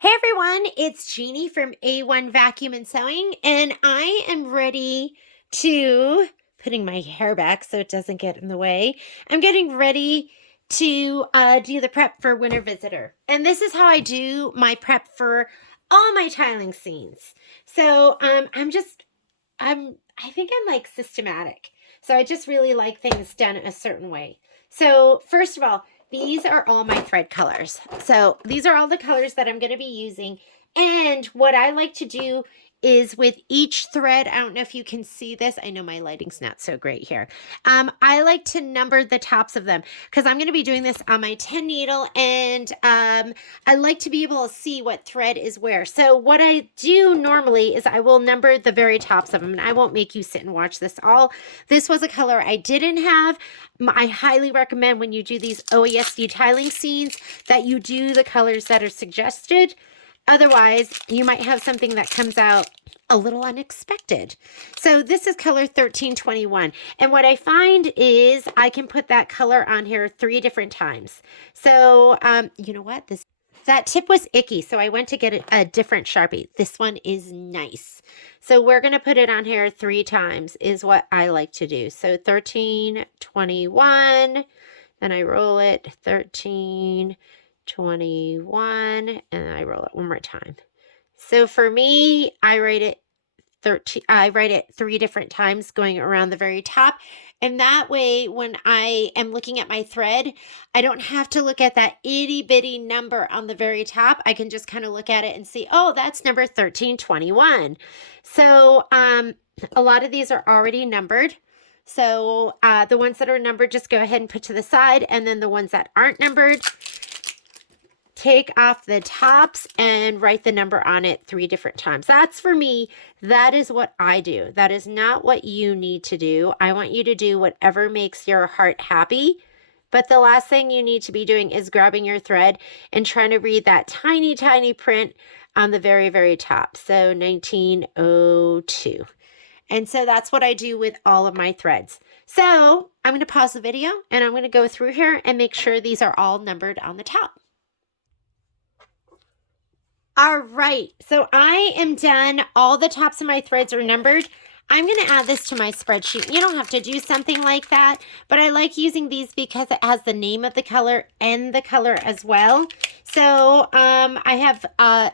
Hey everyone, it's Jeannie from A1 Vacuum and Sewing, and I am ready to putting my hair back so it doesn't get in the way. I'm getting ready to do the prep for Winter Visitor, and this is how I do my prep for all my tiling scenes. So I think I'm like systematic. So I just really like things done a certain way. So first of all, these are all my thread colors. So these are all the colors that I'm going to be using. And what I like to do is with each thread, I don't know if you can see this. I know my lighting's not so great here. I like to number the tops of them because I'm going to be doing this on my 10 needle, and I like to be able to see what thread is where. So what I do normally is I will number the very tops of them, and I won't make you sit and watch this all. This was a color I didn't have. I highly recommend when you do these OESD tiling scenes that you do the colors that are suggested. Otherwise, you might have something that comes out a little unexpected. So this is color 1321. And what I find is I can put that color on here 3 different times. So, you know what? That tip was icky, so I went to get a different Sharpie. This one is nice. So we're going to put it on here 3 times is what I like to do. So 1321, then I roll it 1321, and I roll it one more time. So for me, I write it 3 different times going around the very top. And that way, when I am looking at my thread, I don't have to look at that itty bitty number on the very top. I can just kind of look at it and see, oh, that's number 1321. So a lot of these are already numbered. So the ones that are numbered, just go ahead and put to the side. And then the ones that aren't numbered, take off the tops and write the number on it 3 different times. That's for me. That is what I do. That is not what you need to do. I want you to do whatever makes your heart happy. But the last thing you need to be doing is grabbing your thread and trying to read that tiny, tiny print on the very, very top. So 1902. And so that's what I do with all of my threads. So I'm going to pause the video and I'm going to go through here and make sure these are all numbered on the top. All right, so I am done. All the tops of my threads are numbered. I'm going to add this to my spreadsheet. You don't have to do something like that, but I like using these because it has the name of the color and the color as well. So I have,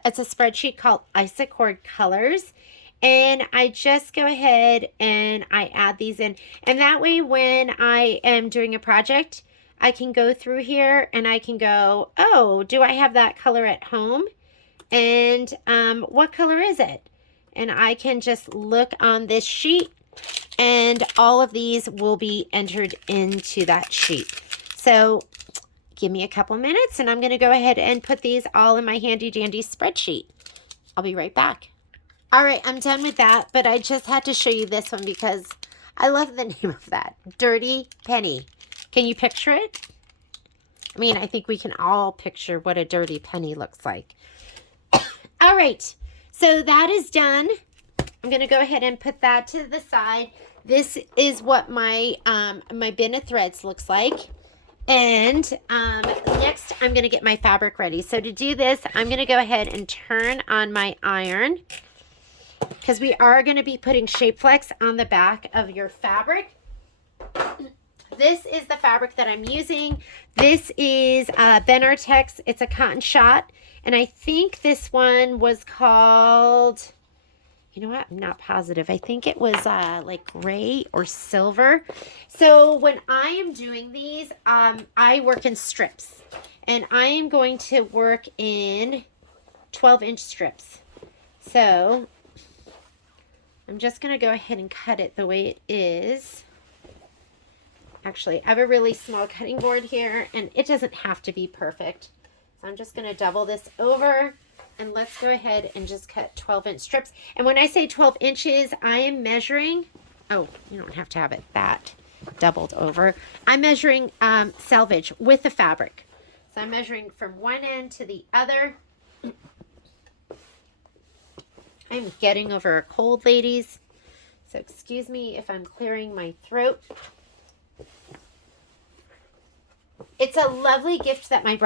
it's a spreadsheet called Isacord Colors, and I just go ahead and I add these in. And that way when I am doing a project, I can go through here and I can go, oh, do I have that color at home? And what color is it? And I can just look on this sheet, and all of these will be entered into that sheet. So give me a couple minutes and I'm going to go ahead and put these all in my handy dandy spreadsheet. I'll be right back. All right, I'm done with that, but I just had to show you this one because I love the name of that. Dirty Penny. Can you picture it? I mean, I think we can all picture what a dirty penny looks like. All right, so that is done. I'm going to go ahead and put that to the side. This is what my my bin of threads looks like. And next, I'm going to get my fabric ready. So to do this, I'm going to go ahead and turn on my iron because we are going to be putting Shape Flex on the back of your fabric. This is the fabric that I'm using. This is Ben Artex. It's a cotton shot. And I think this one was called, you know what? I'm not positive. I think it was like gray or silver. So when I am doing these, I work in strips. And I am going to work in 12-inch strips. So I'm just going to go ahead and cut it the way it is. Actually, I have a really small cutting board here, and it doesn't have to be perfect. So I'm just going to double this over, and let's go ahead and just cut 12-inch strips. And when I say 12 inches, I am measuring, oh, you don't have to have it that doubled over. I'm measuring selvage with the fabric. So I'm measuring from one end to the other. I'm getting over a cold, ladies. So excuse me if I'm clearing my throat. It's a lovely gift that my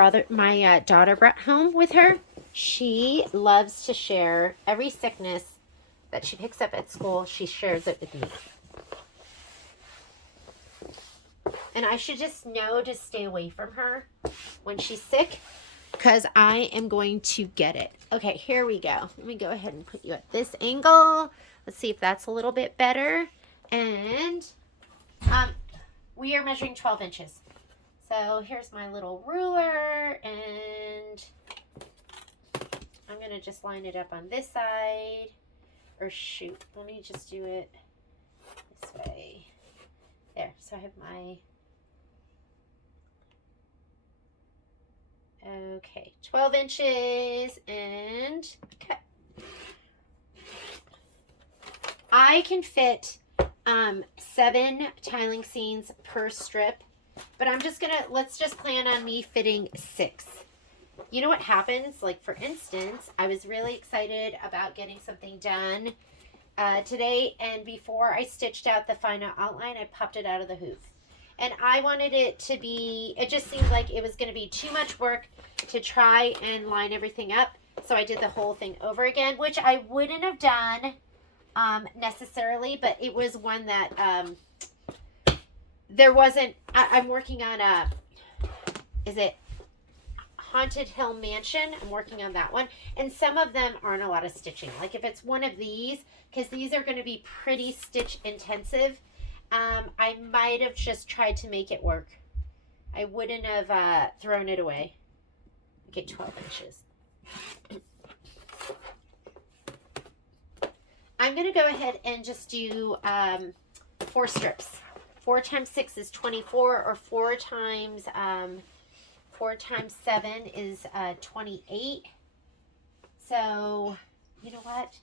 daughter brought home with her. She loves to share every sickness that she picks up at school. She shares it with me. And I should just know to stay away from her when she's sick, because I am going to get it. Okay, here we go. Let me go ahead and put you at this angle. Let's see if that's a little bit better. And we are measuring 12 inches. So here's my little ruler, and I'm going to just line it up on this side. Or shoot, let me just do it this way. There, so I have my... Okay, 12 inches and cut. I can fit 7 tiling scenes per strip, but I'm just gonna, let's just plan on me fitting 6. You know what happens? Like, for instance, I was really excited about getting something done today, and before I stitched out the final outline, I popped it out of the hoop. And I wanted it to be, it just seemed like it was going to be too much work to try and line everything up. So I did the whole thing over again, which I wouldn't have done necessarily, but it was one that there wasn't, I'm working on a, is it Haunted Hill Mansion? I'm working on that one. And some of them aren't a lot of stitching. Like if it's one of these, because these are going to be pretty stitch intensive, I might have just tried to make it work. I wouldn't have thrown it away. Okay, 12 inches. I'm going to go ahead and just do 4 strips. 4 times 6 is 24, or 4 times 7 is 28. So, you know what?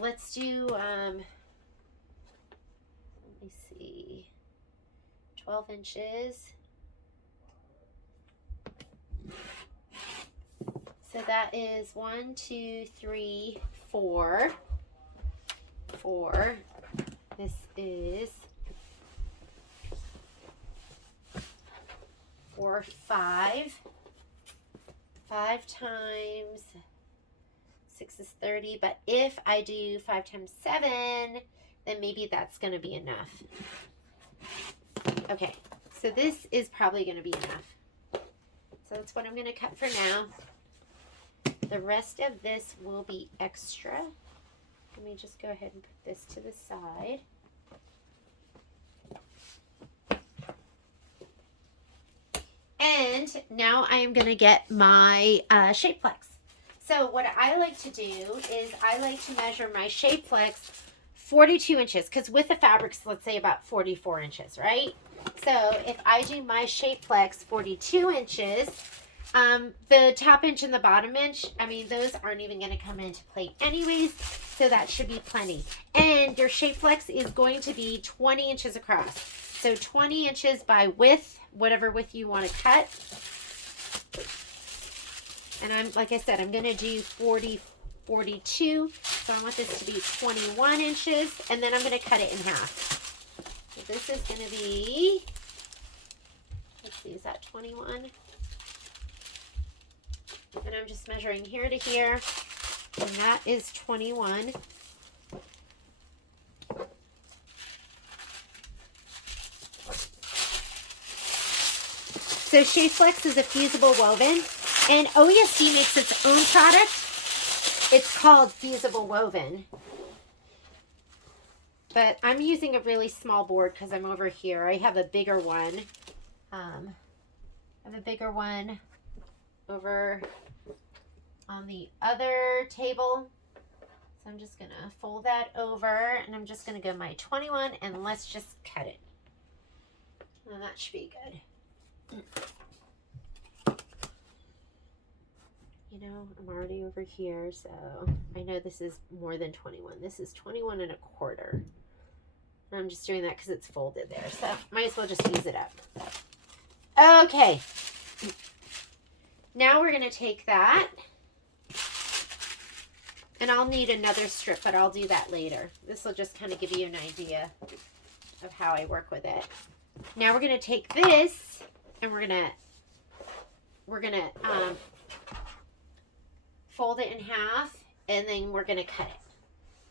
Let's do... let me see, 12 inches. So that is 1, 2, 3, 4. 4. This is 4, 5. 5 times 6 is 30. But if I do 5 times 7, then maybe that's going to be enough. Okay, so this is probably going to be enough. So that's what I'm going to cut for now. The rest of this will be extra. Let me just go ahead and put this to the side. And now I am going to get my shape flex. So what I like to do is I like to measure my shape flex 42 inches, because with the fabrics, let's say about 44 inches, right? So if I do my shape flex 42 inches, the top inch and the bottom inch, I mean, those aren't even going to come into play anyways, so that should be plenty. And your shape flex is going to be 20 inches across. So 20 inches by width, whatever width you want to cut. And I'm, like I said, I'm going to do 42. So I want this to be 21 inches, and then I'm going to cut it in half. So this is going to be, let's see, is that 21? And I'm just measuring here to here, and that is 21. So Shape Flex is a fusible woven, and OESD makes its own product. It's called Fusible Woven. But I'm using a really small board because I'm over here. I have a bigger one. Over on the other table. So I'm just going to fold that over, and I'm just going to go my 21, and let's just cut it. And that should be good. You know, I'm already over here, so I know this is more than 21. This is 21 1/4. And I'm just doing that because it's folded there, so might as well just use it up. Okay. Now we're going to take that, and I'll need another strip, but I'll do that later. This will just kind of give you an idea of how I work with it. Now we're going to take this, and we're going to fold it in half, and then we're going to cut it.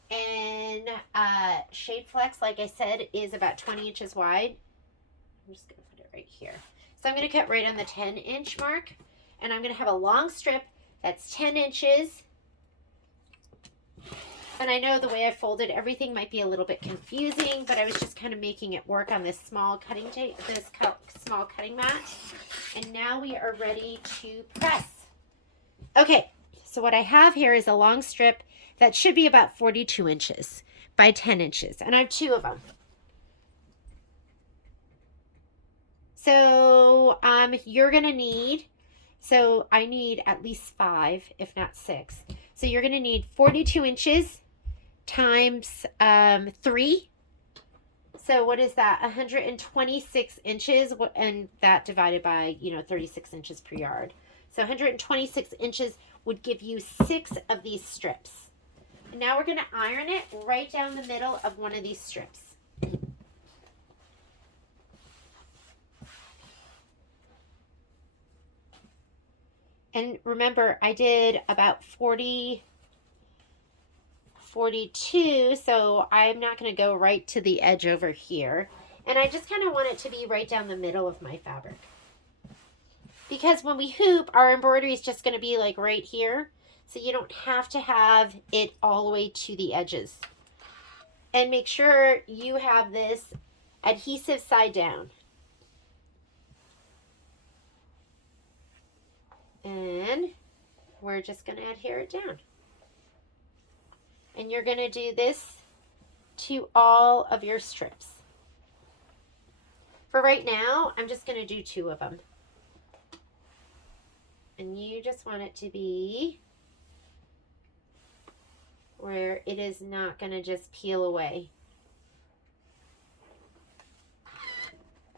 And Shape Flex, like I said, is about 20 inches wide. I'm just going to put it right here. So I'm going to cut right on the 10-inch mark, and I'm going to have a long strip that's 10 inches. And I know the way I folded everything might be a little bit confusing, but I was just kind of making it work on this small cutting tape, small cutting mat. And now we are ready to press. Okay, so what I have here is a long strip that should be about 42 inches by 10 inches, and I have 2 of them. So you're gonna need, so I need at least 5, if not 6. So you're gonna need 42 inches times 3. So what is that? 126 inches, and that divided by, 36 inches per yard. So 126 inches would give you 6 of these strips. And now we're going to iron it right down the middle of one of these strips. And remember, I did about 42, so I'm not going to go right to the edge over here. And I just kind of want it to be right down the middle of my fabric. Because when we hoop, our embroidery is just going to be like right here. So you don't have to have it all the way to the edges. And make sure you have this adhesive side down. And we're just going to adhere it down. And you're going to do this to all of your strips. For right now, I'm just going to do 2 of them. And you just want it to be where it is not going to just peel away.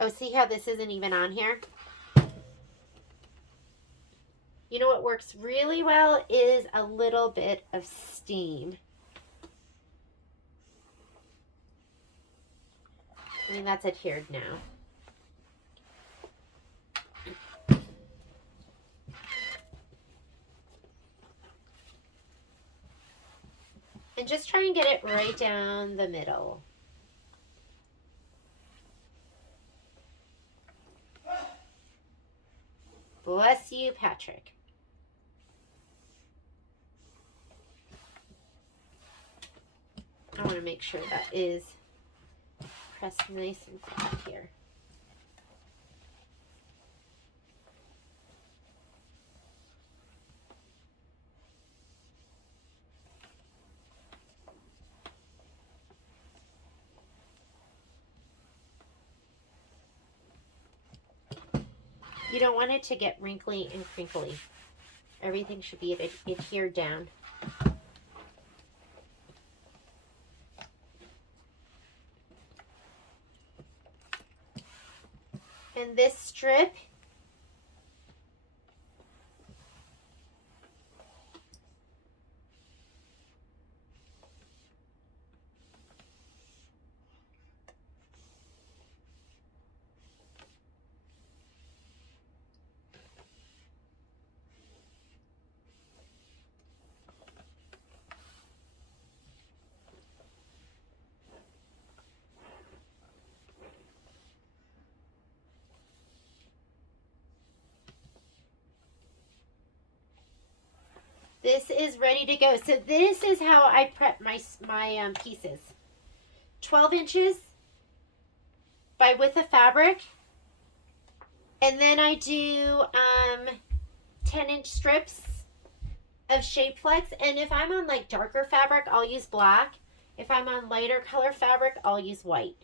Oh, see how this isn't even on here? You know what works really well is a little bit of steam. I mean, that's adhered now. And just try and get it right down the middle. Bless you, Patrick. I want to make sure that is pressed nice and flat here. You don't want it to get wrinkly and crinkly. Everything should be adhered down. And this strip this is ready to go. So this is how I prep my pieces. 12 inches by width of fabric. And then I do 10-inch strips of Shape Flex. And if I'm on like darker fabric, I'll use black. If I'm on lighter color fabric, I'll use white.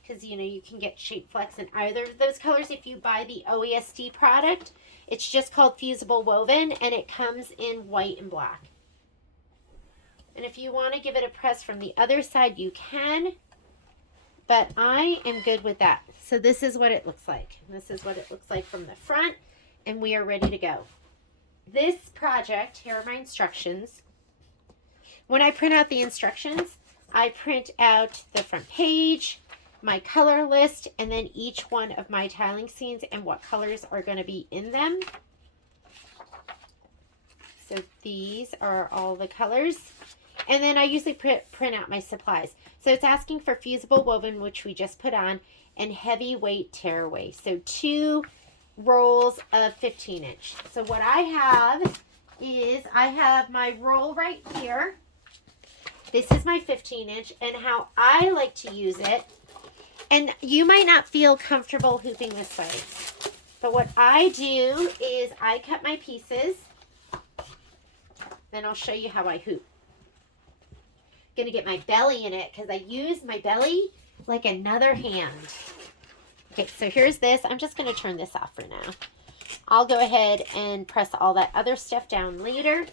Because, you can get Shape Flex in either of those colors if you buy the OESD product. It's just called Fusible Woven, and it comes in white and black. And if you want to give it a press from the other side, you can. But I am good with that. So this is what it looks like. This is what it looks like from the front, and we are ready to go. This project, here are my instructions. When I print out the instructions, I print out the front page, my color list, and then each one of my tiling scenes and what colors are going to be in them. So these are all the colors. And then I usually print out my supplies. So it's asking for fusible woven, which we just put on, and heavyweight tearaway. So 2 rolls of 15-inch. So what I have is I have my roll right here. This is my 15-inch, and how I like to use it, and you might not feel comfortable hooping this way, but what I do is I cut my pieces, then I'll show you how I hoop. Gonna get my belly in it because I use my belly like another hand. Okay, so here's this. I'm just gonna turn this off for now. I'll go ahead and press all that other stuff down later.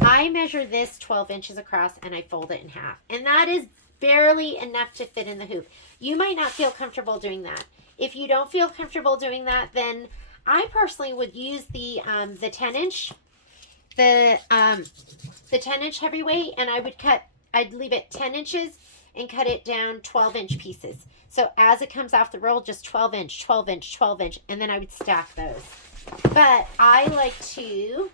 I measure this 12 inches across and I fold it in half. And that is barely enough to fit in the hoop. You might not feel comfortable doing that. If you don't feel comfortable doing that, then I personally would use the 10-inch, the 10-inch heavyweight, and I'd leave it 10 inches and cut it down 12-inch pieces. So as it comes off the roll, just 12-inch, 12-inch, 12-inch, and then I would stack those. But I like to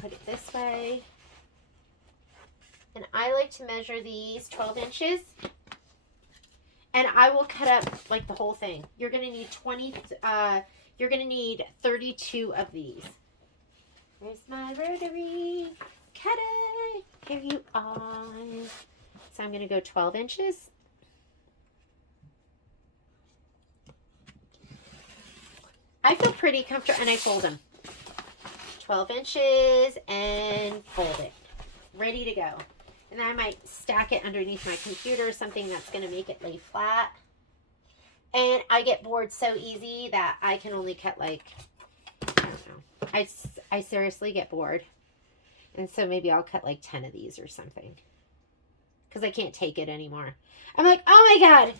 put it this way. And I like to measure these 12 inches. And I will cut up like the whole thing. You're going to need 32 of these. Where's my rotary cutter? Here you are. So I'm going to go 12 inches. I feel pretty comfortable, and I fold them. 12 inches and fold it. Ready to go. And then I might stack it underneath my computer, something that's going to make it lay flat. And I get bored so easy that I can only cut like, I don't know. I seriously get bored. And so maybe I'll cut like 10 of these or something. Because I can't take it anymore. I'm like, oh my God,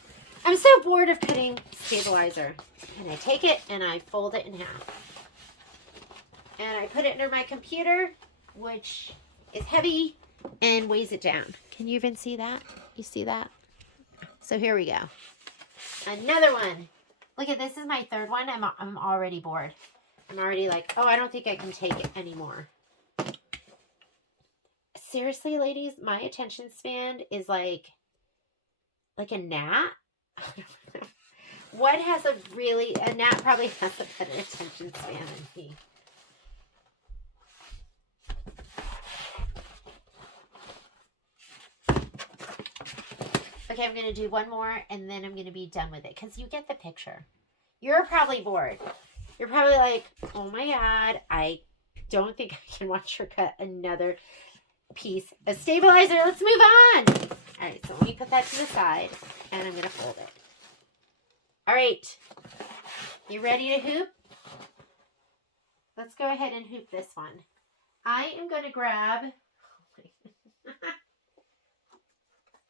I'm so bored of cutting stabilizer. And I take it and I fold it in half. And I put it under my computer, which is heavy and weighs it down. Can you even see that? You see that? So here we go. Another one. Look at this. Is my third one. I'm already bored. I'm already like, oh, I don't think I can take it anymore. Seriously, ladies, my attention span is like a gnat. What has a gnat probably has a better attention span than me. Okay, I'm going to do one more, and then I'm going to be done with it, because you get the picture. You're probably bored. You're probably like, oh my God, I don't think I can watch her cut another piece of stabilizer. Let's move on. All right, so let me put that to the side, and I'm going to fold it. All right, you ready to hoop? Let's go ahead and hoop this one. I am going to grab...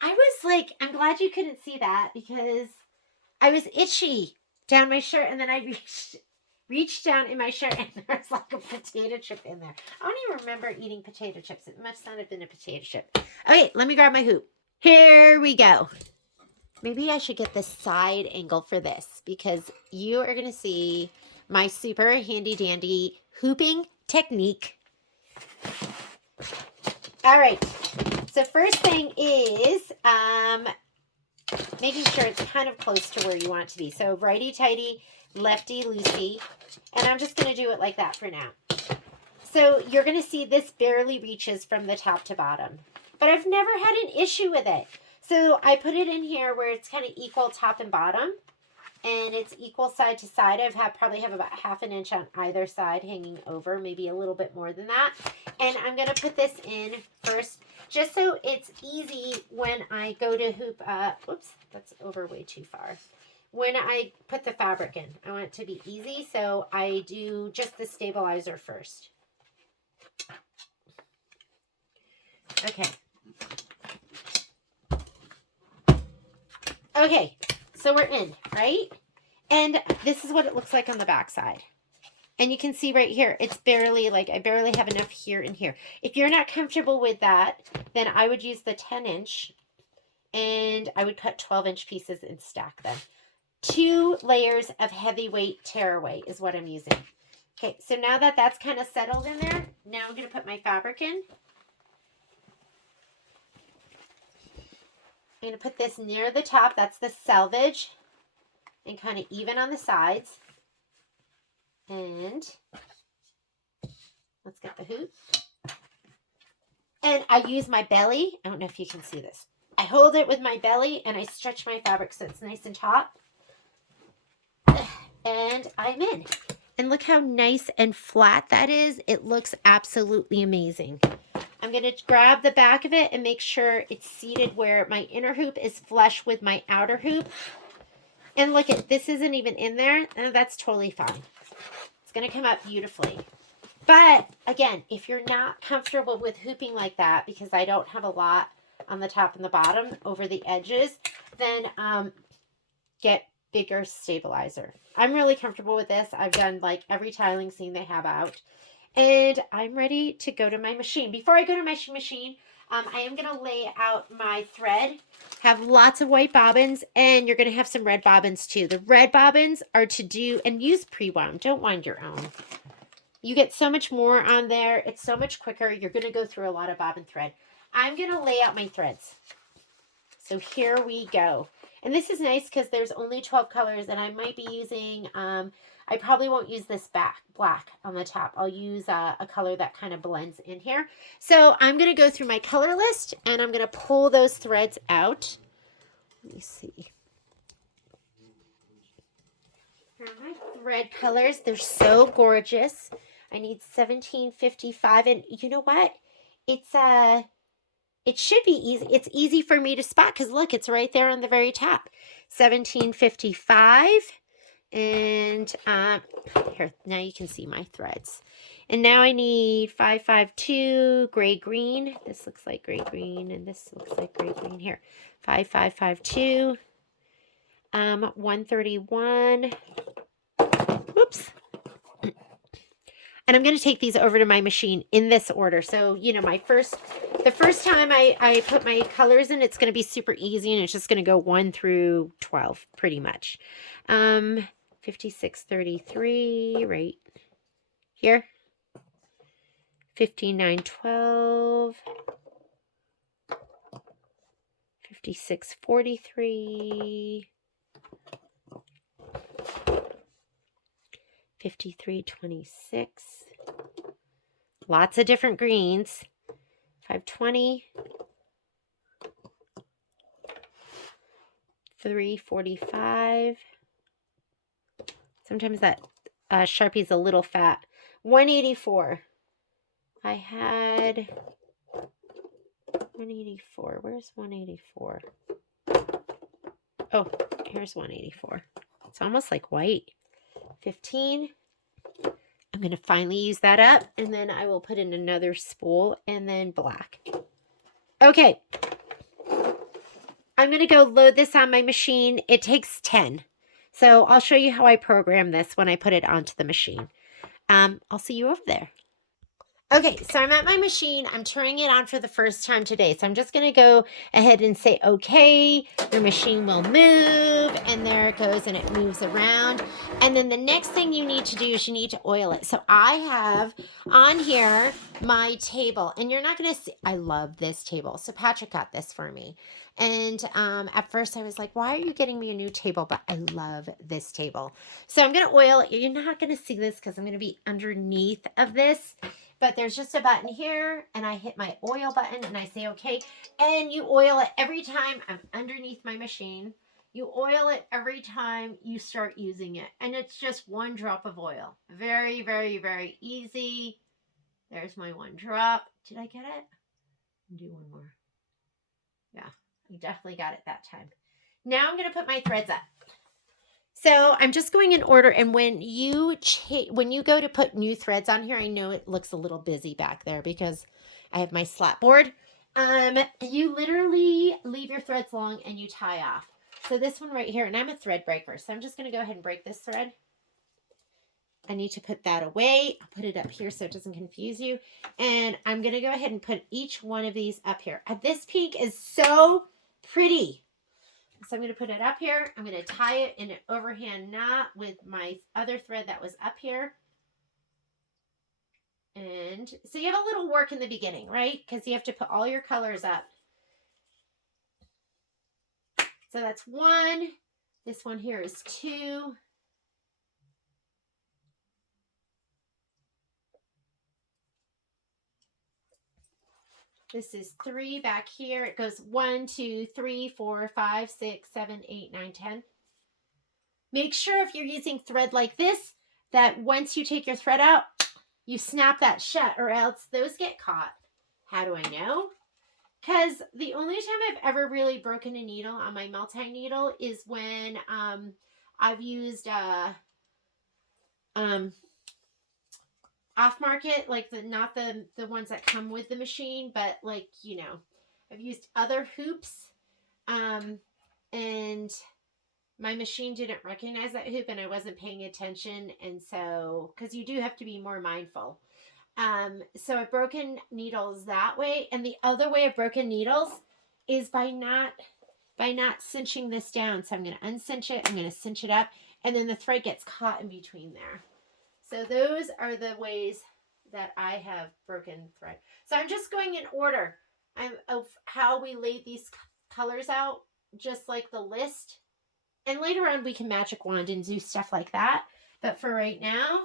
I was like, I'm glad you couldn't see that, because I was itchy down my shirt, and then I reached down in my shirt, and there's like a potato chip in there. I don't even remember eating potato chips. It must not have been a potato chip. Okay, let me grab my hoop. Here we go. Maybe I should get the side angle for this, because you are going to see my super handy dandy hooping technique. All right. So first thing is making sure it's kind of close to where you want it to be. So righty-tighty, lefty-loosey. And I'm just going to do it like that for now. So you're going to see this barely reaches from the top to bottom. But I've never had an issue with it. So I put it in here where it's kind of equal top and bottom. And it's equal side to side. Probably have about 1/2 inch on either side hanging over, maybe a little bit more than that. And I'm going to put this in first, just so it's easy when I go to hoop. Whoops, that's over way too far. When I put the fabric in, I want it to be easy, so I do just the stabilizer first. Okay. Okay, so we're in, right? And this is what it looks like on the back side. And you can see right here, it's barely, I barely have enough here and here. If you're not comfortable with that, then I would use the 10-inch, and I would cut 12-inch pieces and stack them. 2 layers of heavyweight tearaway is what I'm using. Okay, so now that that's kind of settled in there, now I'm going to put my fabric in. I'm going to put this near the top. That's the selvage. And kind of even on the sides. And let's get the hoop. And I use my belly. I don't know if you can see this. I hold it with my belly and I stretch my fabric so it's nice and taut. And I'm in. And look how nice and flat that is. It looks absolutely amazing. I'm going to grab the back of it and make sure it's seated where my inner hoop is flush with my outer hoop. And look at this, isn't even in there. That's totally fine. It's going to come out beautifully. But again, if you're not comfortable with hooping like that, because I don't have a lot on the top and the bottom over the edges, then get bigger stabilizer. I'm really comfortable with this. I've done like every tiling scene they have out. And I'm ready to go to my machine. Before I go to my machine, I am going to lay out my thread. Have lots of white bobbins, and you're going to have some red bobbins too. The red bobbins are to do, and use pre-wound. Don't wind your own. You get so much more on there. It's so much quicker. You're going to go through a lot of bobbin thread. I'm going to lay out my threads. So here we go. And this is nice because there's only 12 colors, and I might be using, I probably won't use this black on the top. I'll use a color that kind of blends in here. So I'm going to go through my color list, and I'm going to pull those threads out. Let me see. Here are my thread colors. They're so gorgeous. I need 1755, and you know what? It should be easy. It's easy for me to spot because look, it's right there on the very top. 1755. And here, now you can see my threads. And now I need 552 gray green. This looks like gray green, and this looks like gray green here. 5552. 131. Whoops. And I'm going to take these over to my machine in this order. So, you know, the first time I put my colors in, it's going to be super easy, and it's just going to go 1 through 12 pretty much. 5633 right here. 5912. 5643. 5326. Lots of different greens. 520. 345. Sometimes that Sharpie's a little fat. 184. I had 184. Where's 184? Oh, here's 184. It's almost like white. 15. I'm going to finally use that up, and then I will put in another spool and then black. Okay. I'm going to go load this on my machine. It takes 10. So I'll show you how I program this when I put it onto the machine. I'll see you over there. Okay, so I'm at my machine. I'm turning it on for the first time today. So I'm just going to go ahead and say, okay, your machine will move, and there it goes, and it moves around. And then the next thing you need to do is you need to oil it. So I have on here my table, and you're not going to see, I love this table. So Patrick got this for me. And at first I was like, why are you getting me a new table? But I love this table. So I'm going to oil it. You're not going to see this because I'm going to be underneath of this. But there's just a button here, and I hit my oil button, and I say, okay. And you oil it every time I'm underneath my machine. You oil it every time you start using it. And it's just 1 drop of oil. Very, very, very easy. There's my 1 drop. Did I get it? I'll do 1 more. Yeah, I definitely got it that time. Now I'm going to put my threads up. So I'm just going in order, and when you go to put new threads on here, I know it looks a little busy back there because I have my slat board. You literally leave your threads long and you tie off. So this one right here, and I'm a thread breaker, so I'm just going to go ahead and break this thread. I need to put that away. I'll put it up here so it doesn't confuse you. And I'm going to go ahead and put each one of these up here. This pink is so pretty. So I'm going to put it up here. I'm going to tie it in an overhand knot with my other thread that was up here. end. So you have a little work in the beginning, right? Because you have to put all your colors up. So that's 1. This one here is 2. This is 3 back here. It goes 1, 2, 3, 4, 5, 6, 7, 8, 9, 10. Make sure if you're using thread like this, that once you take your thread out, you snap that shut, or else those get caught. How do I know? Because the only time I've ever really broken a needle on my multi-needle is when I've used off-market, like not the ones that come with the machine, but like, you know, I've used other hoops, and my machine didn't recognize that hoop and I wasn't paying attention. And so, because you do have to be more mindful. So I've broken needles that way. And the other way I've broken needles is by not cinching this down. So I'm going to uncinch it. I'm going to cinch it up, and then the thread gets caught in between there. So those are the ways that I have broken thread. So I'm just going in order of how we laid these colors out, just like the list. And later on we can magic wand and do stuff like that. But for right now,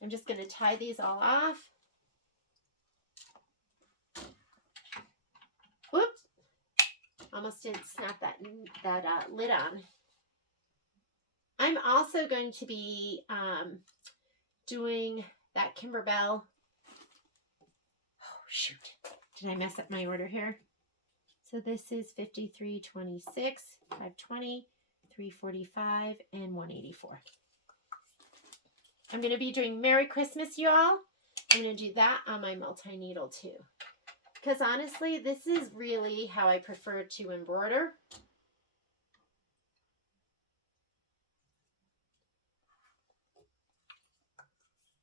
I'm just going to tie these all off. Whoops. Almost didn't snap that lid on. I'm also going to be doing that Kimberbell. Oh, shoot. Did I mess up my order here? So this is 53.26, 520, 345, and 184. I'm going to be doing Merry Christmas, y'all. I'm going to do that on my multi-needle too. Because honestly, this is really how I prefer to embroider.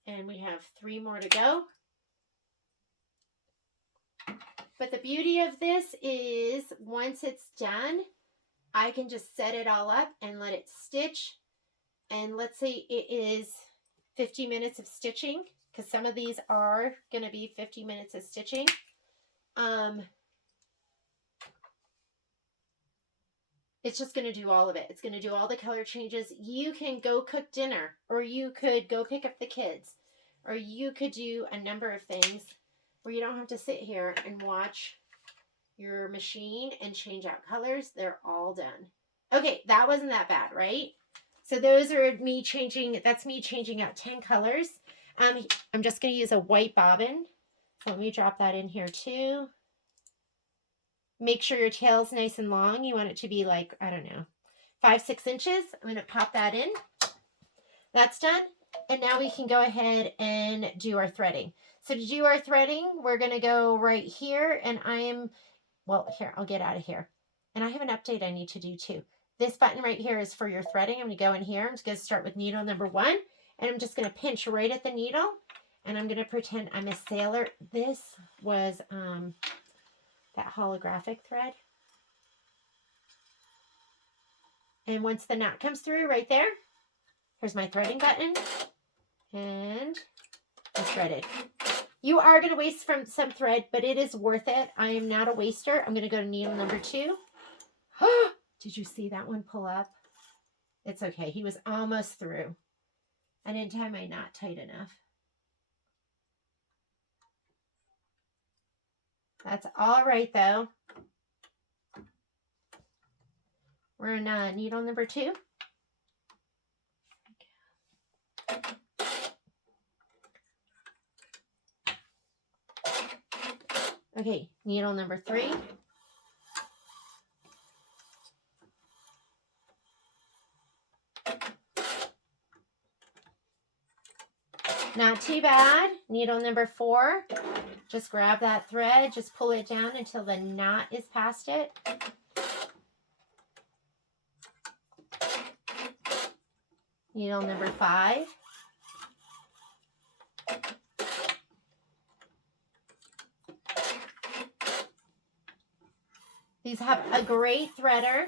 And we have 3 more to go. But the beauty of this is once it's done, I can just set it all up and let it stitch. And let's say it is 50 minutes of stitching, because some of these are going to be 50 minutes of stitching. It's just going to do all of it. It's going to do all the color changes. You can go cook dinner, or you could go pick up the kids, or you could do a number of things where you don't have to sit here and watch your machine and change out colors. They're all done. Okay, that wasn't that bad, right? So those are me changing, that's me changing out 10 colors. I'm just going to use a white bobbin. So let me drop that in here too. Make sure your tail's nice and long. You want it to be like, I don't know, 5-6 inches. I'm going to pop that in. That's done. And now we can go ahead and do our threading. So to do our threading, we're going to go right here. And well, here, I'll get out of here. And I have an update I need to do too. This button right here is for your threading. I'm going to go in here. I'm just going to start with needle number 1. And I'm just going to pinch right at the needle. And I'm going to pretend I'm a sailor. This was that holographic thread. And once the knot comes through right there, here's my threading button. And I threaded. You are going to waste from some thread, but it is worth it. I am not a waster. I'm going to go to needle number 2. Did you see that one pull up? It's okay. He was almost through. I didn't tie my knot tight enough. That's all right, though. We're in needle number 2. Okay, needle number 3. Not too bad. Needle number 4. Just grab that thread, just pull it down until the knot is past it. Needle number 5. These have a great threader.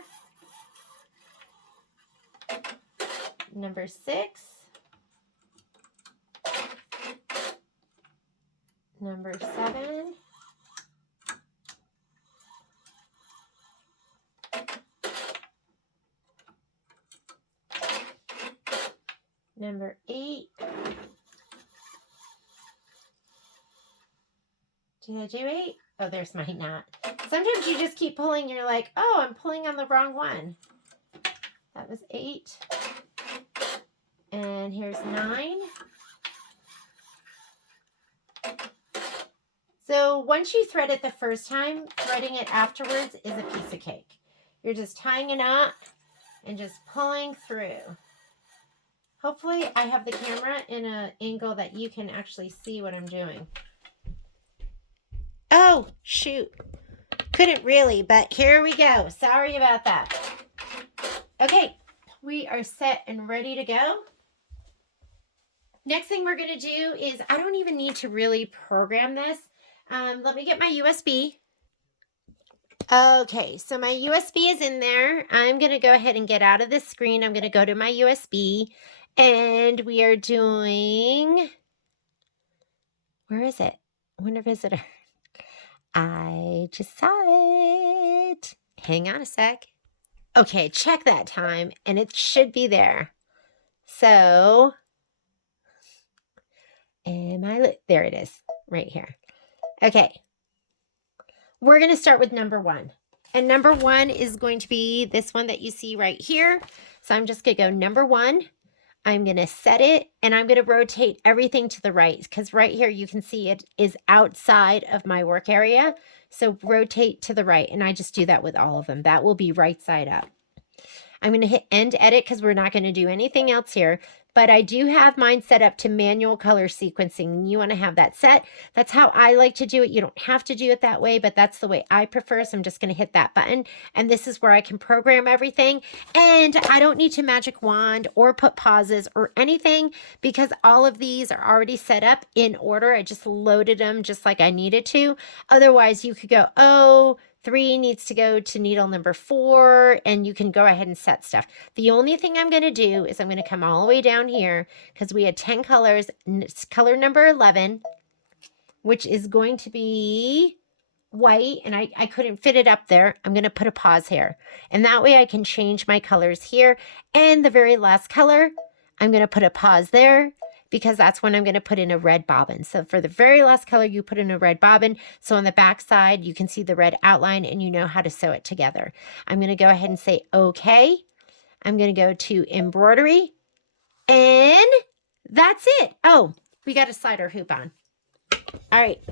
Number 6. Number 7. Number 8. Did I do 8? Oh, there's my knot. Sometimes you just keep pulling, you're like, oh, I'm pulling on the wrong one. That was 8. And here's 9. So once you thread it the first time, threading it afterwards is a piece of cake. You're just tying a knot and just pulling through. Hopefully I have the camera in an angle that you can actually see what I'm doing. Oh, shoot. Couldn't really, but here we go. Sorry about that. Okay, we are set and ready to go. Next thing we're going to do is, I don't even need to really program this. Let me get my USB. Okay, so my USB is in there. I'm going to go ahead and get out of this screen. I'm going to go to my USB, and we are doing, where is it? Winter Visitor. I just saw it. Hang on a sec. Okay, check that time, and it should be there. So, there it is, right here. Okay, we're going to start with number 1. And number 1 is going to be this one that you see right here. So I'm just going to go number 1. I'm going to set it, and I'm going to rotate everything to the right, because right here you can see it is outside of my work area. So rotate to the right, and I just do that with all of them. That will be right side up. I'm going to hit end edit because we're not going to do anything else here. But I do have mine set up to manual color sequencing. You want to have that set. That's how I like to do it. You don't have to do it that way, but that's the way I prefer. So I'm just going to hit that button. And this is where I can program everything. And I don't need to magic wand or put pauses or anything because all of these are already set up in order. I just loaded them just like I needed to. Otherwise, you could go, oh, 3 needs to go to needle number 4, and you can go ahead and set stuff. The only thing I'm going to do is I'm going to come all the way down here because we had 10 colors. It's color number 11, which is going to be white, and I couldn't fit it up there. I'm going to put a pause here, and that way I can change my colors here. And the very last color, I'm going to put a pause there, because that's when I'm going to put in a red bobbin. So for the very last color, you put in a red bobbin. So on the back side, you can see the red outline and you know how to sew it together. I'm going to go ahead and say, okay. I'm going to go to embroidery, and that's it. Oh, we got to slide our hoop on. All right.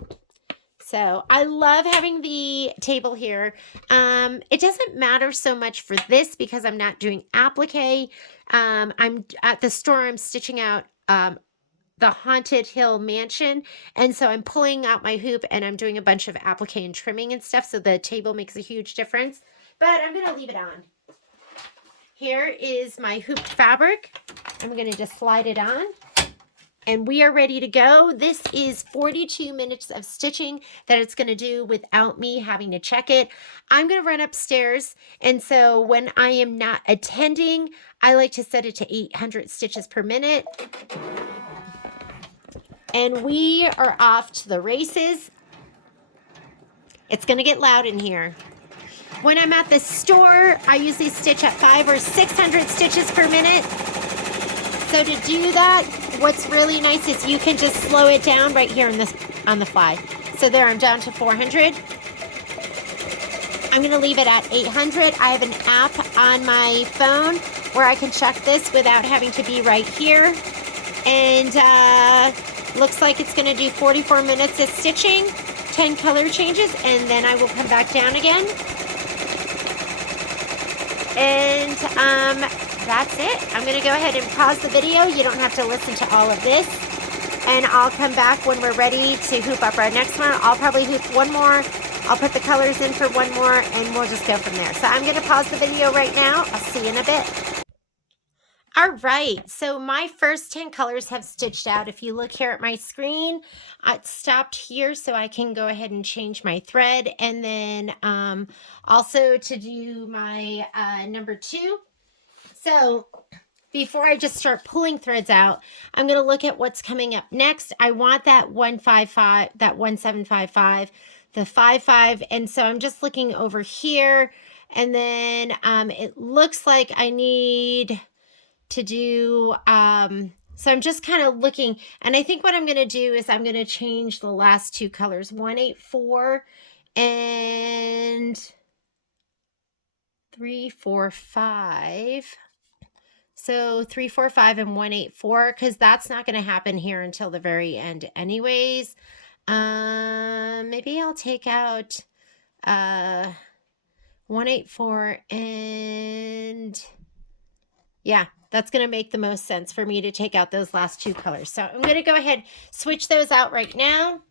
So I love having the table here. It doesn't matter so much for this because I'm not doing applique. I'm at the store, I'm stitching out the Haunted Hill Mansion. And so I'm pulling out my hoop and I'm doing a bunch of applique and trimming and stuff. So the table makes a huge difference, but I'm going to leave it on. Here is my hoop fabric. I'm going to just slide it on and we are ready to go. This is 42 minutes of stitching that it's going to do without me having to check it. I'm going to run upstairs. And so when I am not attending, I like to set it to 800 stitches per minute. And we are off to the races. It's going to get loud in here. When I'm at the store, I usually stitch at 500 or 600 stitches per minute. So to do that, what's really nice is you can just slow it down right here on the fly. So there, I'm down to 400. I'm going to leave it at 800. I have an app on my phone where I can check this without having to be right here. And looks like it's going to do 44 minutes of stitching, 10 color changes, and then I will come back down again. And that's it. I'm going to go ahead and pause the video. You don't have to listen to all of this. And I'll come back when we're ready to hoop up our next one. I'll probably hoop one more. I'll put the colors in for one more, and we'll just go from there. So I'm going to pause the video right now. I'll see you in a bit. All right, so my first 10 colors have stitched out. If you look here at my screen, it stopped here so I can go ahead and change my thread. And then also to do my number 2. So before I just start pulling threads out, I'm going to look at what's coming up next. I want that 155, that 1755, the 55. And so I'm just looking over here, and then it looks like I need to do, so I'm just kind of looking, and I think what I'm going to do is I'm going to change the last two colors, 184 and 345. So 345 and 184, because that's not going to happen here until the very end anyways. Maybe I'll take out 184, and yeah, that's going to make the most sense for me to take out those last two colors. So I'm going to go ahead, switch those out right now.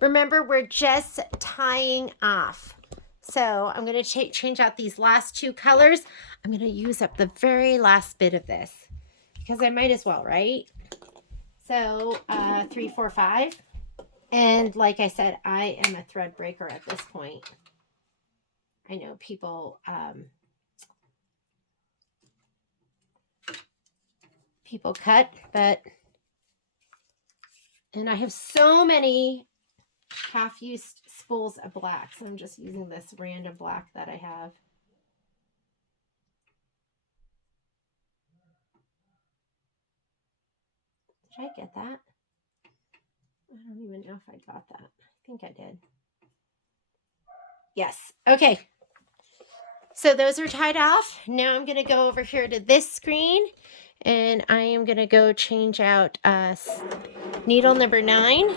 Remember, we're just tying off. So I'm going to change out these last two colors. I'm going to use up the very last bit of this because I might as well, right? So 3, 4, 5. And like I said, I am a thread breaker at this point. I know people cut, but, and I have so many half-used spools of black, so I'm just using this random black that I have. Did I get that? I don't even know if I got that. I think I did. Yes. Okay. So those are tied off. Now I'm going to go over here to this screen, and I am going to go change out needle number 9.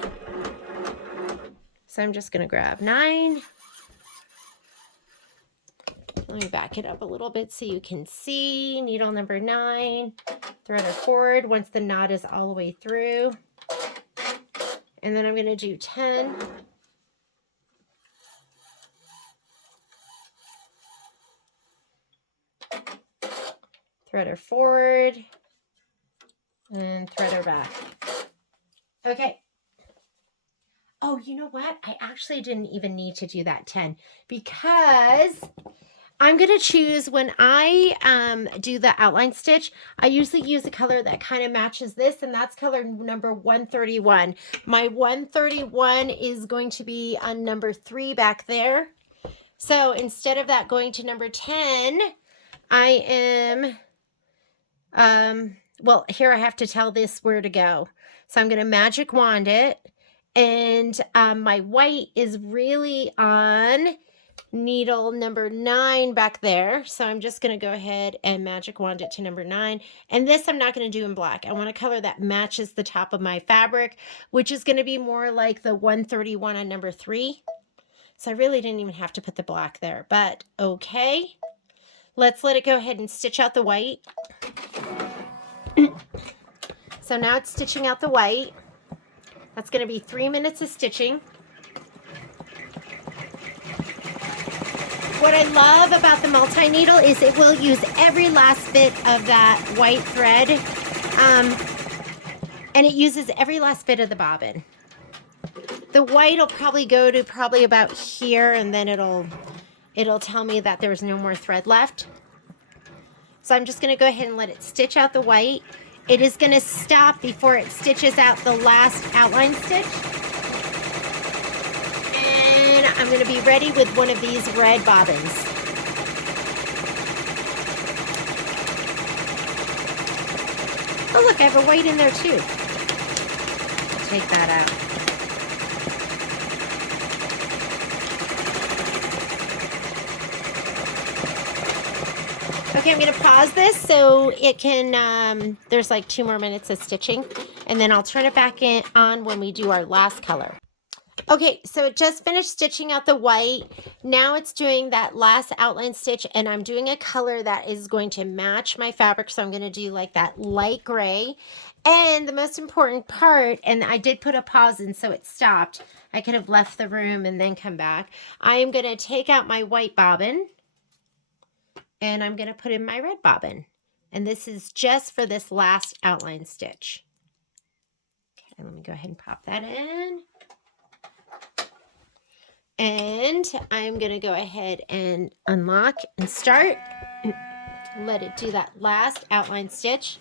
So I'm just going to grab 9. Let me back it up a little bit so you can see. Needle number 9, thread her forward once the knot is all the way through. And then I'm going to do 10. Thread her forward and thread her back. Okay. Oh, you know what? I actually didn't even need to do that 10 because I'm going to choose, when I do the outline stitch, I usually use a color that kind of matches this, and that's color number 131. My 131 is going to be on number 3 back there. So instead of that going to number 10, I am, well, here I have to tell this where to go. So I'm going to magic wand it, and my white is really on needle number 9 back there. So I'm just going to go ahead and magic wand it to number 9. And this I'm not going to do in black. I want a color that matches the top of my fabric, which is going to be more like the 131 on number 3. So I really didn't even have to put the black there, but okay. Let's let it go ahead and stitch out the white. So now it's stitching out the white. That's going to be 3 minutes of stitching. What I love about the multi-needle is it will use every last bit of that white thread, and it uses every last bit of the bobbin. The white will probably go to about here, and then it'll tell me that there's no more thread left. So I'm just going to go ahead and let it stitch out the white. It is going to stop before it stitches out the last outline stitch. And I'm going to be ready with one of these red bobbins. Oh, look, I have a white in there too. I'll take that out. Okay, I'm going to pause this so it can, there's like 2 more minutes of stitching, and then I'll turn it back on when we do our last color. Okay, so it just finished stitching out the white. Now it's doing that last outline stitch, and I'm doing a color that is going to match my fabric. So I'm going to do like that light gray. And the most important part, and I did put a pause in so it stopped. I could have left the room and then come back. I am going to take out my white bobbin, and I'm going to put in my red bobbin. And this is just for this last outline stitch. Okay, let me go ahead and pop that in. And I'm going to go ahead and unlock and start. Let it do that last outline stitch.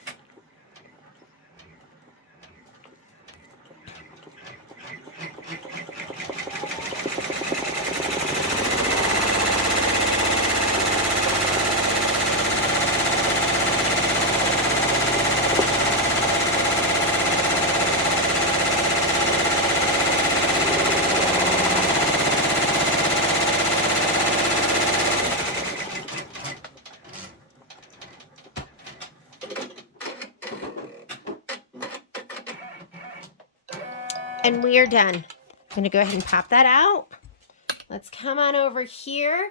And we are done. I'm going to go ahead and pop that out. Let's come on over here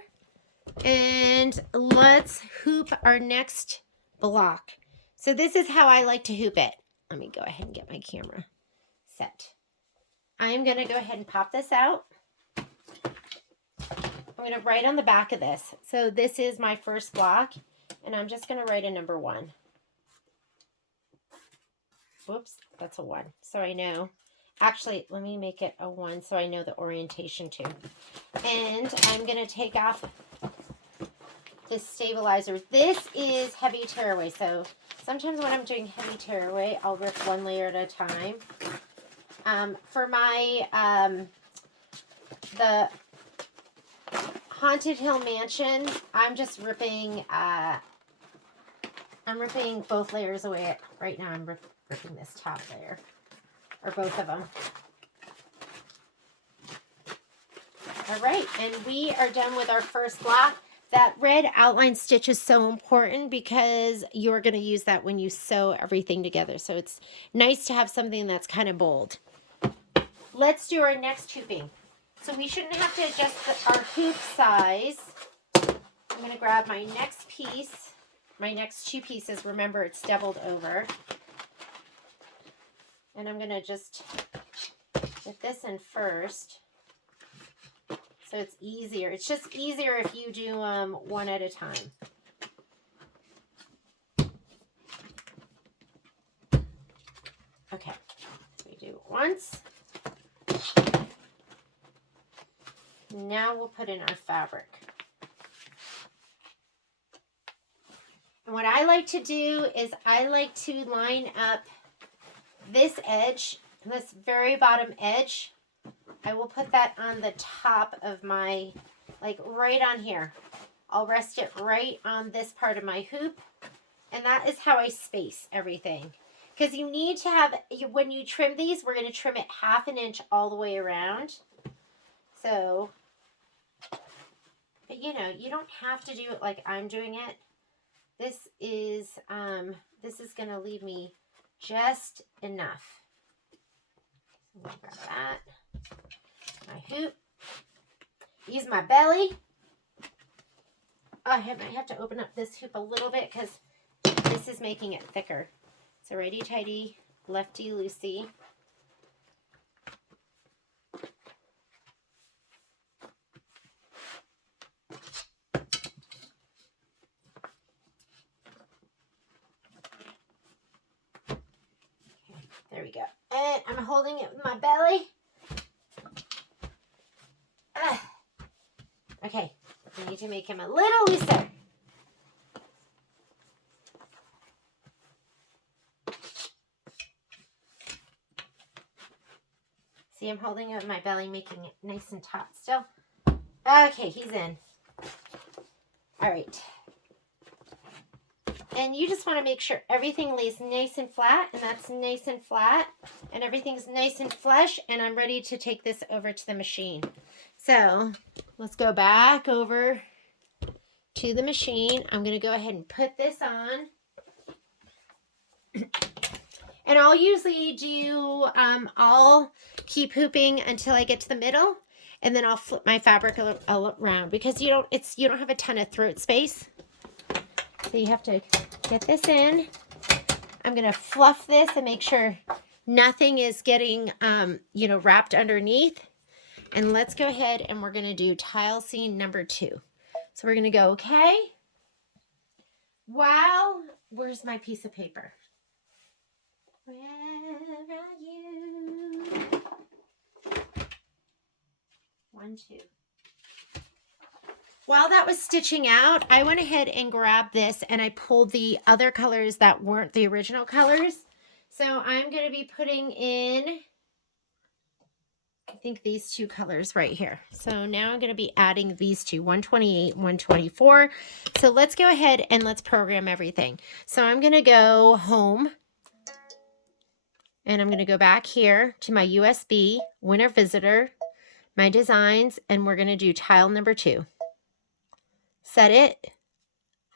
and let's hoop our next block. So this is how I like to hoop it. Let me go ahead and get my camera set. I'm going to go ahead and pop this out. I'm going to write on the back of this. So this is my first block, and I'm just going to write a number 1. Whoops, that's a 1. So I know. Actually, let me make it a 1 so I know the orientation too. And I'm going to take off this stabilizer. This is heavy tearaway. So sometimes when I'm doing heavy tearaway, I'll rip 1 layer at a time. For my, the Haunted Hill Mansion, I'm just ripping, I'm ripping both layers away. Right now I'm ripping this top layer. Or both of them. All right, and we are done with our first block. That red outline stitch is so important because you're going to use that when you sew everything together. So it's nice to have something that's kind of bold. Let's do our next hooping. So we shouldn't have to adjust our hoop size. I'm going to grab my next piece, my next 2 pieces. Remember, it's doubled over. And I'm going to just get this in first so it's easier. It's just easier if you do one at a time. Okay, so we do it once. Now we'll put in our fabric. And what I like to do is I like to line up this edge, this very bottom edge. I will put that on the top of my, like right on here. I'll rest it right on this part of my hoop. And that is how I space everything. Because you need to have, when you trim these, we're going to trim it 1/2 inch all the way around. So, but you know, you don't have to do it like I'm doing it. This is going to leave me just enough. So I'm going to grab that. My hoop. Use my belly. Oh, I might have to open up this hoop a little bit because this is making it thicker. So righty-tighty, lefty-loosey. There we go. And I'm holding it with my belly. Okay, I need to make him a little looser. See, I'm holding it with my belly, making it nice and taut still. Okay, he's in. All right. And you just want to make sure everything lays nice and flat, and that's nice and flat, and everything's nice and flush, and I'm ready to take this over to the machine. So let's go back over to the machine. I'm going to go ahead and put this on. And I'll usually do, I'll keep hooping until I get to the middle, and then I'll flip my fabric around because you don't have a ton of throat space. So you have to get this in. I'm going to fluff this and make sure nothing is getting, wrapped underneath. And let's go ahead and we're going to do tile seam number 2. So we're going to go, okay. Wow. Where's my piece of paper? Where are you? 1, 2. While that was stitching out, I went ahead and grabbed this and I pulled the other colors that weren't the original colors. So I'm going to be putting in, I think, these two colors right here. So now I'm going to be adding these two, 128, 124. So let's go ahead and let's program everything. So I'm going to go home and I'm going to go back here to my USB, winner visitor, my designs, and we're going to do tile number 2. Set it,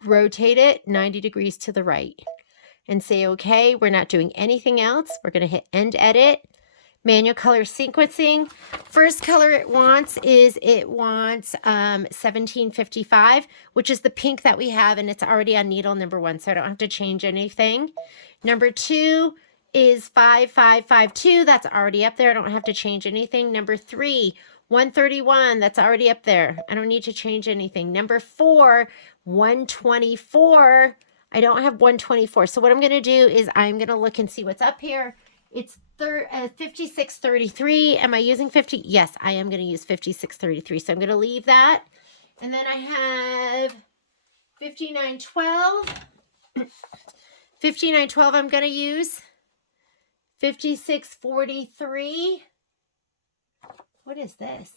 rotate it 90 degrees to the right, and say, okay, we're not doing anything else. We're going to hit end edit, manual color sequencing. First color it wants is 1755, which is the pink that we have, and it's already on needle number 1, so I don't have to change anything. Number 2 is 5552. That's already up there. I don't have to change anything. Number 3, 131. That's already up there. I don't need to change anything. Number 4, 124. I don't have 124. So what I'm going to do is I'm going to look and see what's up here. It's 5633. Am I using 50? Yes, I am going to use 5633. So I'm going to leave that. And then I have 5912. 5912 I'm going to use. 5643. What is this?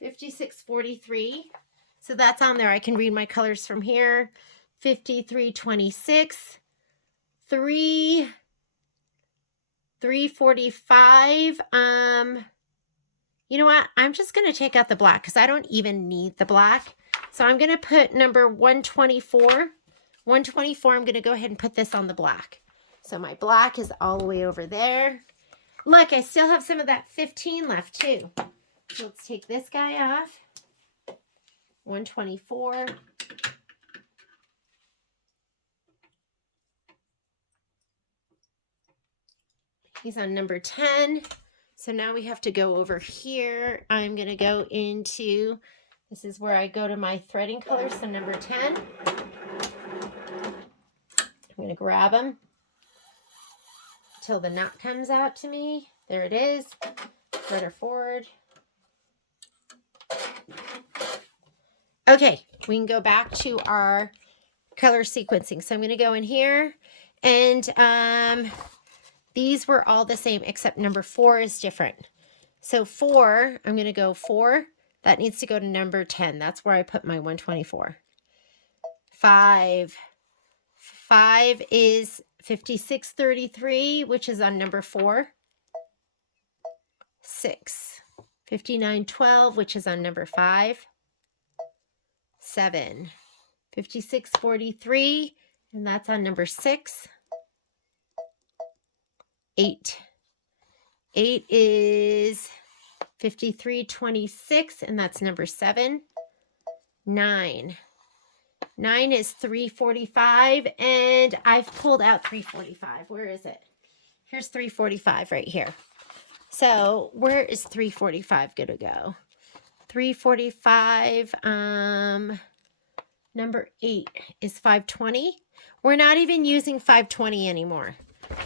5643. So that's on there. I can read my colors from here. 5326. 345. You know what? I'm just going to take out the black because I don't even need the black. So I'm going to put number 124. 124, I'm going to go ahead and put this on the black. So my black is all the way over there. Look, I still have some of that 15 left too. So let's take this guy off. 124. He's on number 10. So now we have to go over here. I'm going to go into, this is where I go to my threading color. So number 10. I'm going to grab them until the knot comes out to me. There it is. Thread her forward. Okay, we can go back to our color sequencing. So I'm going to go in here, and these were all the same except number 4 is different. So 4, I'm going to go 4. That needs to go to number 10. That's where I put my 124. 5 is 5633, which is on number 4. 6, 5912, which is on number 5. 7, 5643, and that's on number 6. 8 is 5326, and that's number 7. 9 is 345, and I've pulled out 345. Where is it? Here's 345 right here. So where is 345 going to go? 345, number 8 is 520. We're not even using 520 anymore.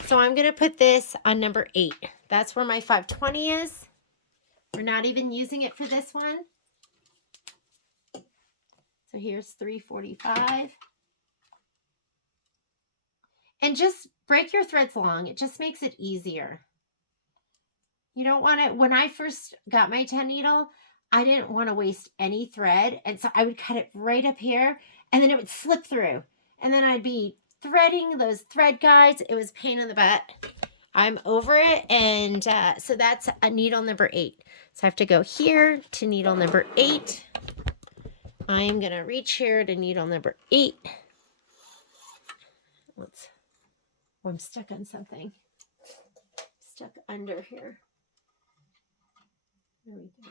So I'm going to put this on number 8. That's where my 520 is. We're not even using it for this one. So here's 345. And just break your threads long. It just makes it easier. You don't want to, when I first got my 10 needle, I didn't want to waste any thread. And so I would cut it right up here and then it would slip through. And then I'd be threading those thread guides. It was a pain in the butt. I'm over it. And so that's a needle number 8. So I have to go here to needle number 8. I am going to reach here to needle number 8. I'm stuck on something. Stuck under here. There we go.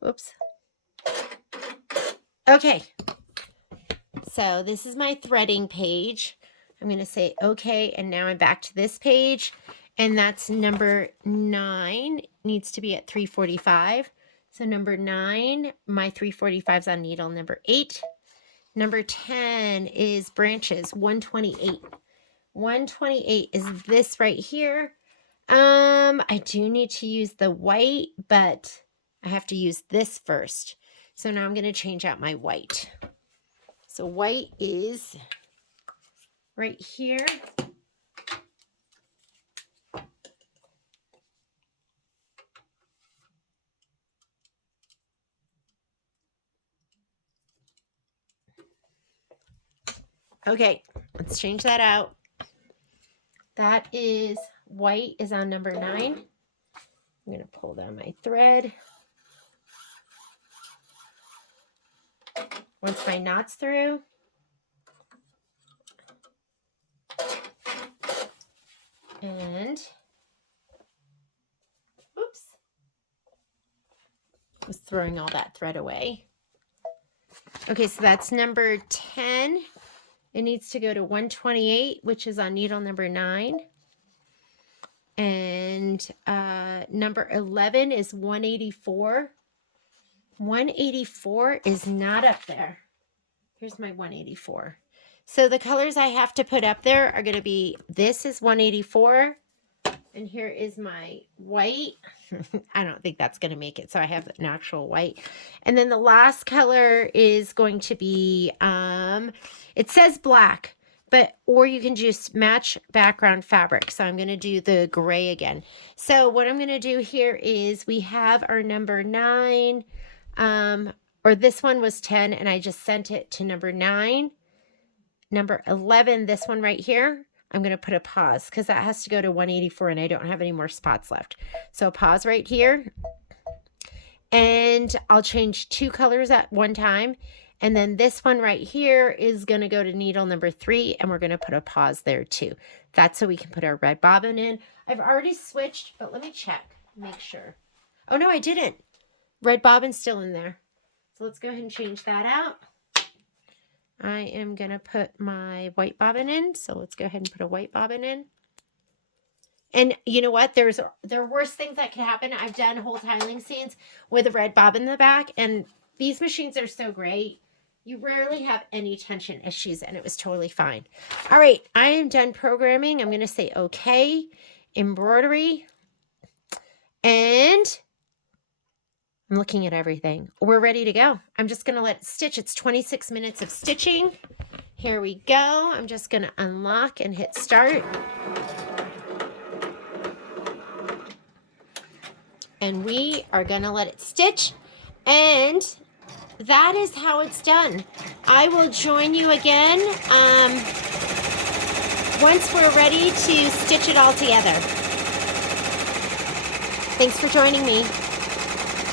Whoops. Okay. So this is my threading page. I'm going to say okay, and now I'm back to this page, and that's number 9. Needs to be at 345. So number 9, my 345 is on needle number 8. Number 10 is branches, 128. 128 is this right here. I do need to use the white, but I have to use this first. So now I'm going to change out my white. So white is right here. Okay, let's change that out. That is, white is on number 9. I'm going to pull down my thread. Once my knot's through, and, oops, I was throwing all that thread away. Okay, so that's number 10. It needs to go to 128, which is on needle number 9. And number 11 is 184. 184 is not up there. Here's my 184. So the colors I have to put up there are going to be, this is 184. And here is my white. I don't think that's going to make it. So I have an actual white. And then the last color is going to be, it says black, but, or you can just match background fabric. So I'm going to do the gray again. So what I'm going to do here is we have our number 9, or this one was 10 and I just sent it to number 9. Number 11, this one right here, I'm going to put a pause because that has to go to 184 and I don't have any more spots left. So pause right here. And I'll change 2 colors at one time. And then this one right here is going to go to needle number 3 and we're going to put a pause there too. That's so we can put our red bobbin in. I've already switched, but let me check, make sure. Oh no, I didn't. Red bobbin's still in there. So let's go ahead and change that out. I am going to put my white bobbin in. So let's go ahead and put a white bobbin in. And you know what? There are worse things that can happen. I've done whole tiling scenes with a red bobbin in the back. And these machines are so great. You rarely have any tension issues. And it was totally fine. All right. I am done programming. I'm going to say okay. Embroidery. And I'm looking at everything. We're ready to go. I'm just going to let it stitch. It's 26 minutes of stitching. Here we go. I'm just going to unlock and hit start. And we are going to let it stitch. And that is how it's done. I will join you again once we're ready to stitch it all together. Thanks for joining me.